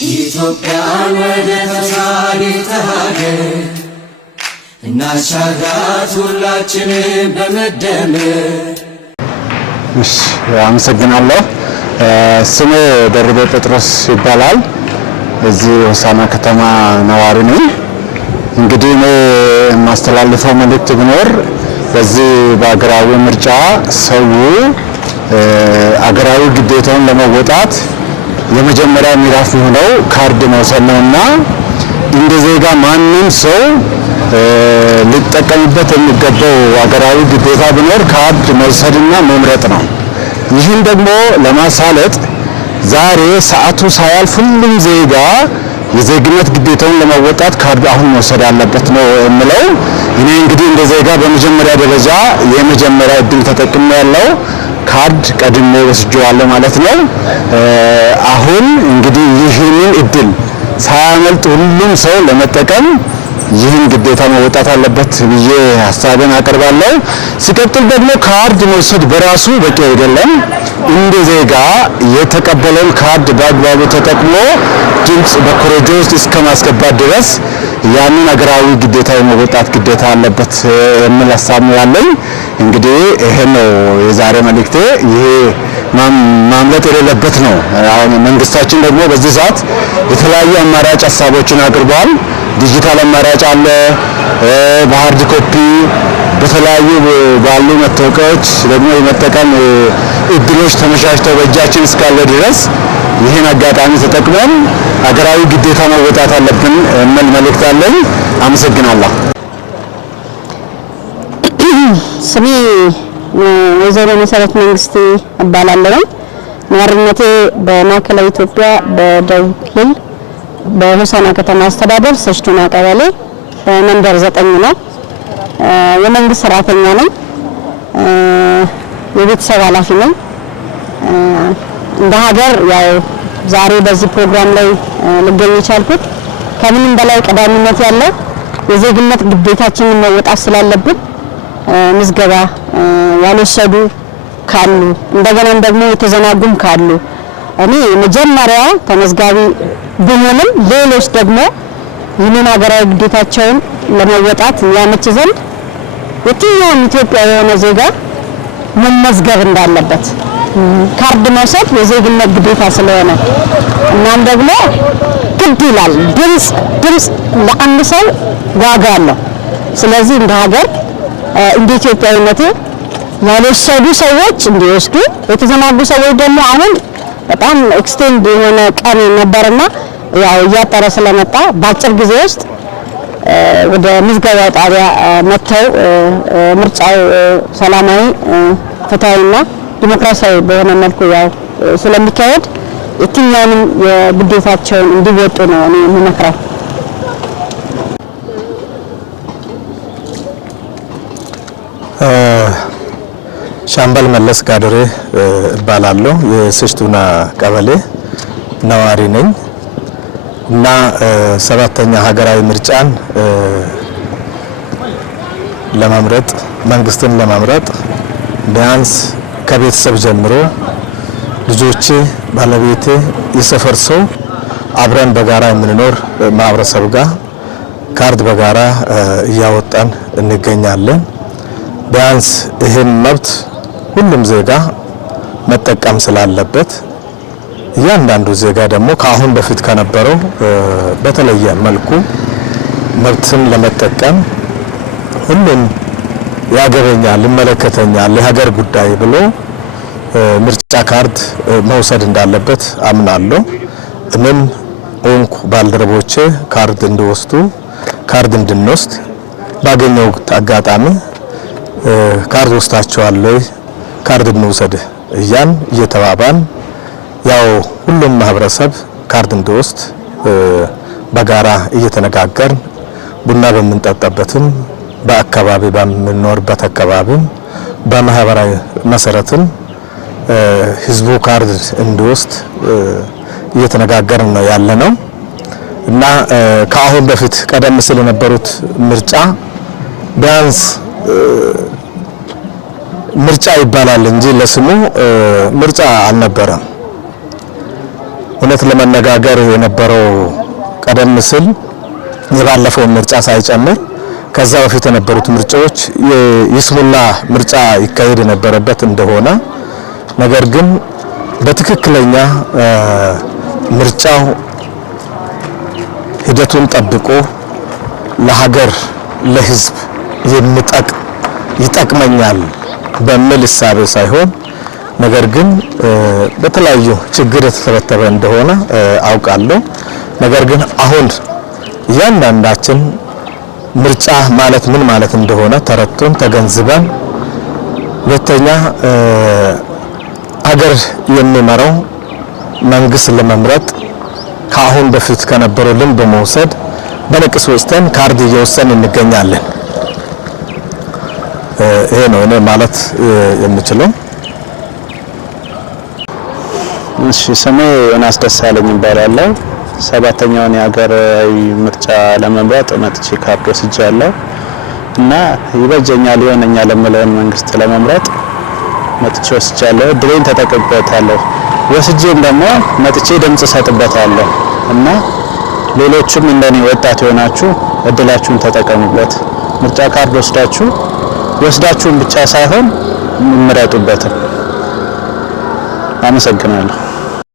ኢትዮጵያን ወደ ተሻለች ሀገር እናሻግራት ሁላችንም በመደመር። እሺ አመሰግናለሁ። ስሜ ደርቤ ጴጥሮስ ይባላል። እዚህ ሆሳዕና ከተማ ነዋሪ ነኝ። እንግዲህ እኔ የማስተላልፈው መልእክት ቢኖር በዚህ በአገራዊ ምርጫ ሰው አገራዊ ግዴታውን ለመወጣት የመጀመሪያ ምዕራፍ የሆነው ካርድ መውሰድ ነውና እንደ ዜጋ ማንም ሰው ሊጠቀምበት የሚገባው አገራዊ ግዴታ ቢኖር ካርድ መውሰድና መምረጥ ነው። ይህን ደግሞ ለማሳለጥ ዛሬ ሰዓቱ ሳያልፍ ሁሉም ዜጋ የዜግነት ግዴታውን ለመወጣት ካርድ አሁን መውሰድ አለበት ነው የምለው። እኔ እንግዲህ እንደ ዜጋ በመጀመሪያ ደረጃ የመጀመሪያ እድል ተጠቅሜ ያለው ካርድ ቀድሜ ወስጄዋለሁ ማለት ነው። አሁን እንግዲህ ይህንን እድል ሳያመልጥ ሁሉም ሰው ለመጠቀም ይህን ግዴታ መወጣት አለበት ብዬ ሀሳብን አቀርባለሁ። ሲቀጥል ደግሞ ካርድ መውሰድ በራሱ በቂ አይደለም። እንደ ዜጋ የተቀበለውን ካርድ በአግባቡ ተጠቅሞ ድምጽ በኮረጆ ውስጥ እስከ ማስገባት ድረስ ያንን አገራዊ ግዴታ የመወጣት ግዴታ አለበት የሚል ሀሳብ ነው ያለኝ። እንግዲህ ይሄ ነው የዛሬ መልእክቴ። ይሄ ማምለጥ የሌለበት ነው። አሁን መንግስታችን ደግሞ በዚህ ሰዓት የተለያዩ አማራጭ ሀሳቦችን አቅርቧል። ዲጂታል አማራጭ አለ፣ በሃርድ ኮፒ በተለያዩ ባሉ መታወቂያዎች ደግሞ የመጠቀም እድሎች ተመቻችተው በእጃችን እስካለ ድረስ ይህን አጋጣሚ ተጠቅመን አገራዊ ግዴታ መወጣት አለብን የሚል መልእክት አለኝ። አመሰግናለሁ። ስሜ ወይዘሮ መሰረት መንግስት እባላለሁ። ነዋሪነቴ በማዕከላዊ ኢትዮጵያ በደቡብ ክልል በሆሳዕና ከተማ አስተዳደር ሰሽቱና ቀበሌ መንደር 9 ነው። የመንግስት ሰራተኛ ነኝ። የቤተሰብ ኃላፊ ነኝ። እንደ ሀገር ያው ዛሬ በዚህ ፕሮግራም ላይ ልገኝ የቻልኩት ከምንም በላይ ቀዳሚነት ያለው የዜግነት ግዴታችንን መወጣት ስላለብን ምዝገባ ያልወሰዱ ካሉ እንደገና ደግሞ የተዘናጉም ካሉ እኔ መጀመሪያ ተመዝጋቢ ቢሆንም ሌሎች ደግሞ ይህንን ሀገራዊ ግዴታቸውን ለመወጣት ያመች ዘንድ የትኛውም ኢትዮጵያዊ የሆነ ዜጋ መመዝገብ እንዳለበት ካርድ መውሰድ የዜግነት ግዴታ ስለሆነ እናም ደግሞ ግድ ይላል። ድምጽ ለአንድ ሰው ዋጋ አለው። ስለዚህ እንደ ሀገር እንደ ኢትዮጵያዊነት ያልወሰዱ ሰዎች እንዲወስዱ፣ የተዘናጉ ሰዎች ደግሞ አሁን በጣም ኤክስቴንድ የሆነ ቀን ነበርና ያው እያጠረ ስለመጣ በአጭር ጊዜ ውስጥ ወደ ምዝገባ ጣቢያ መጥተው ምርጫው ሰላማዊ ፍትሃዊና ዲሞክራሲያዊ በሆነ መልኩ ያው ስለሚካሄድ የትኛውንም የግዴታቸውን እንዲወጡ ነው እኔ የምመክረው። ሻምበል መለስ ጋድሬ እባላለሁ። የሰሽቱና ቀበሌ ነዋሪ ነኝ እና 7ኛ ሀገራዊ ምርጫን ለመምረጥ መንግስትን ለመምረጥ ቢያንስ ከቤተሰብ ጀምሮ ልጆቼ፣ ባለቤቴ፣ የሰፈር ሰው አብረን በጋራ የምንኖር ማህበረሰብ ጋር ካርድ በጋራ እያወጣን እንገኛለን። ቢያንስ ይሄን መብት ሁሉም ዜጋ መጠቀም ስላለበት እያንዳንዱ ዜጋ ደግሞ ከአሁን በፊት ከነበረው በተለየ መልኩ መብትን ለመጠቀም ሁሉም ያገበኛል፣ ይመለከተኛል፣ የሀገር ጉዳይ ብሎ ምርጫ ካርድ መውሰድ እንዳለበት አምናለሁ። እኔም ኦንኩ ባልደረቦቼ ካርድ እንዲወስዱ ካርድ እንድንወስድ ባገኘው አጋጣሚ ካርድ ወስዳቸዋል ወይ ካርድ እንውሰድ እያን እየተባባን ያው ሁሉም ማህበረሰብ ካርድ እንዲወስድ በጋራ እየተነጋገርን ቡና በምንጠጣበትም በአካባቢ በምንኖርበት አካባቢም በማህበራዊ መሰረትም ህዝቡ ካርድ እንዲወስድ እየተነጋገርን ነው ያለነው እና ከአሁን በፊት ቀደም ሲል የነበሩት ምርጫ ቢያንስ ምርጫ ይባላል እንጂ ለስሙ ምርጫ አልነበረም። እውነት ለመነጋገር የነበረው ቀደም ሲል የባለፈውን ምርጫ ሳይጨምር ከዛ በፊት የነበሩት ምርጫዎች የይስሙላ ምርጫ ይካሄድ የነበረበት እንደሆነ ነገር ግን በትክክለኛ ምርጫው ሂደቱን ጠብቆ ለሀገር ለህዝብ ይጠቅመኛል በሚል እሳቤ ሳይሆን ነገር ግን በተለያዩ ችግር የተተበተበ እንደሆነ አውቃለሁ። ነገር ግን አሁን እያንዳንዳችን ምርጫ ማለት ምን ማለት እንደሆነ ተረድተን ተገንዝበን ሁለተኛ ሀገር የሚመራው መንግስት ለመምረጥ ከአሁን በፊት ከነበረው ልምድ በመውሰድ በነቅስ ወስተን ካርድ እየወሰን እንገኛለን። ይሄ ነው እኔ ማለት የምችለው። እሺ ስሜ ዮናስ ደሳለኝ ይባላል። ሰባተኛውን የሀገራዊ ምርጫ ለመምረጥ መጥቼ ካርድ ወስጃለሁ እና ይበጀኛል ይሆነኛል የምለውን መንግስት ለመምረጥ መጥቼ ወስጃለሁ። ድሬን ተጠቅሜበታለሁ። ወስጄም ደግሞ መጥቼ ድምጽ ሰጥበታለሁ እና ሌሎችም እንደኔ ወጣት የሆናችሁ እድላችሁን ተጠቀሙበት። ምርጫ ካርድ ወስዳችሁን ብቻ ሳይሆን ምረጡበት። አመሰግናለሁ።